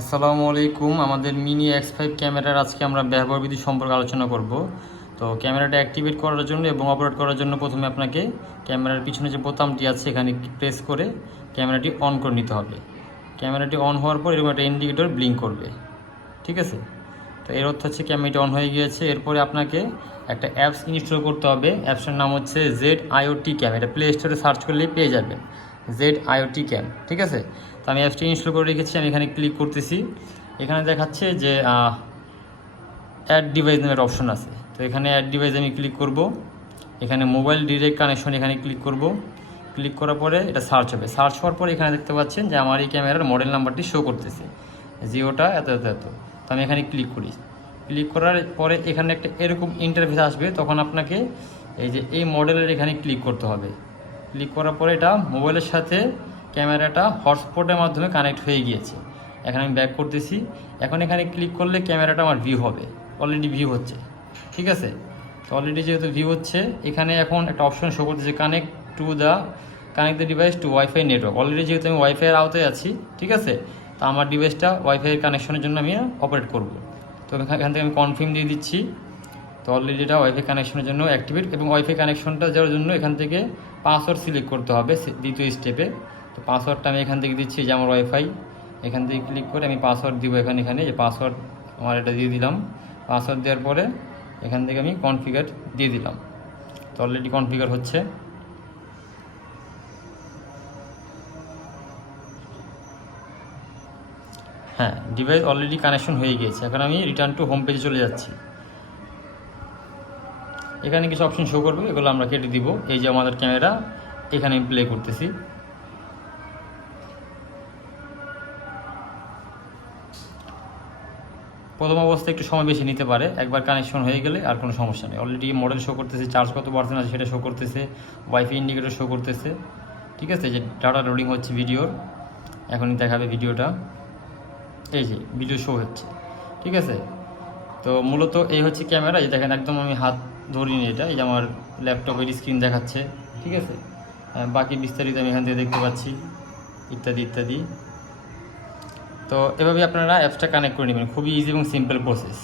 আসসালামু আলাইকুম। আমাদের মিনি X5 ক্যামেরার আজকে আমরা ব্যবহার বিধি সম্পর্কে আলোচনা করব। তো ক্যামেরাটা অ্যাক্টিভেট করার জন্য এবং অপারেট করার জন্য প্রথমে আপনাকে ক্যামেরার পিছনে যে বোতামটি আছে এখানে প্রেস করে ক্যামেরাটি অন করে নিতে হবে। ক্যামেরাটি অন হওয়ার পর এরকম একটা ইন্ডিকেটর ব্লিঙ্ক করবে, ঠিক আছে? তো এর অর্থ হচ্ছে ক্যামেরাটি অন হয়ে গিয়েছে। এরপরে আপনাকে একটা অ্যাপস ইনস্টল করতে হবে। অ্যাপসটার নাম হচ্ছে ZIoT ক্যাম। এটা প্লে স্টোরে সার্চ করলেই পেয়ে যাবেন, ZIoT ক্যাম, ঠিক আছে? তো আমি অ্যাপসটি ইনস্টল করে রেখেছি। আমি এখানে ক্লিক করতেছি। এখানে দেখাচ্ছে যে অ্যাড ডিভাইস নামের অপশন আছে। তো এখানে অ্যাড ডিভাইস আমি ক্লিক করব। এখানে মোবাইল ডিরেক্ট কানেকশন এখানে ক্লিক করব। ক্লিক করার পরে এটা সার্চ হবে। সার্চ হওয়ার পরে এখানে দেখতে পাচ্ছেন যে আমার এই ক্যামেরার মডেল নাম্বারটি শো করতেছে, জিওটা এত এত এত। তো আমি এখানে ক্লিক করি। ক্লিক করার পরে এখানে একটা এরকম ইন্টারফেস আসবে। তখন আপনাকে এই মডেলের এখানে ক্লিক করতে হবে। ক্লিক করার পরে এটা মোবাইলের সাথে ক্যামেরাটা হটস্পটের মাধ্যমে কানেক্ট হয়ে গিয়েছে। এখন আমি ব্যাক করতেছি। এখন এখানে ক্লিক করলে ক্যামেরাটা আমার ভিউ হবে। অলরেডি ভিউ হচ্ছে, ঠিক আছে? তো অলরেডি যেহেতু ভিউ হচ্ছে, এখানে এখন একটা অপশন শো করতেছে connect the device to WiFi network. Already যেহেতু আমি ওয়াইফাইয়ের আওতায় আছি, ঠিক আছে? তো আমার ডিভাইসটা ওয়াইফাইয়ের কানেকশনের জন্য আমি অপারেট করব। তো এখান থেকে আমি কনফার্ম দিয়ে দিচ্ছি। তো অলরেডি এটা ওয়াইফাই কানেকশনের জন্য অ্যাক্টিভেট, এবং ওয়াইফাই কানেকশনটা যাওয়ার জন্য এখান থেকে পাসওয়ার্ড সিলেক্ট করতে হবে দ্বিতীয় স্টেপে। তো পাসওয়ার্ডটা আমি এখান থেকে দিচ্ছি, যে আমার ওয়াইফাই। এখান থেকে ক্লিক করে আমি পাসওয়ার্ড দিব। এখানে যে পাসওয়ার্ড আমার এটা দিয়ে দিলাম। পাসওয়ার্ড দেওয়ার পরে এখান থেকে আমি কনফিগার দিয়ে দিলাম। তো অলরেডি কনফিগার হচ্ছে। হ্যাঁ, ডিভাইস অলরেডি কানেকশন হয়ে গিয়েছে। এখন আমি রিটার্ন টু হোম পেজে চলে যাচ্ছি। এখানে কিছু অপশন শো করবে, এগুলো আমরা কেটে দিব। এই যে আমাদের ক্যামেরা এখানে আমি প্লে করতেছি। প্রথম অবস্থায় একটু সময় বেশি নিতে পারে, একবার কানেকশন হয়ে গেলে আর কোনো সমস্যা নেই। অলরেডি মডেল শো করতেছে, চার্জ কত পার্সেন্ট আছে সেটা শো করতেছে, ওয়াইফাই ইন্ডিকেটর শো করতেছে, ঠিক আছে? যে ডাটা লোডিং হচ্ছে ভিডিওর, এখনই দেখাবে ভিডিওটা। এই যে ভিডিও শো হচ্ছে, ঠিক আছে? তো মূলত এই হচ্ছে ক্যামেরা। এই দেখেন, একদম আমি হাত ধরিনি এটা। এই যে আমার ল্যাপটপের স্ক্রিন দেখাচ্ছে, ঠিক আছে? বাকি বিস্তারিত আমি এখান থেকে দেখতে পাচ্ছি, ইত্যাদি ইত্যাদি। তো এভাবে আপনারা অ্যাপসটা কানেক্ট করে নেবেন। খুবই ইজি এবং সিম্পল প্রসেস।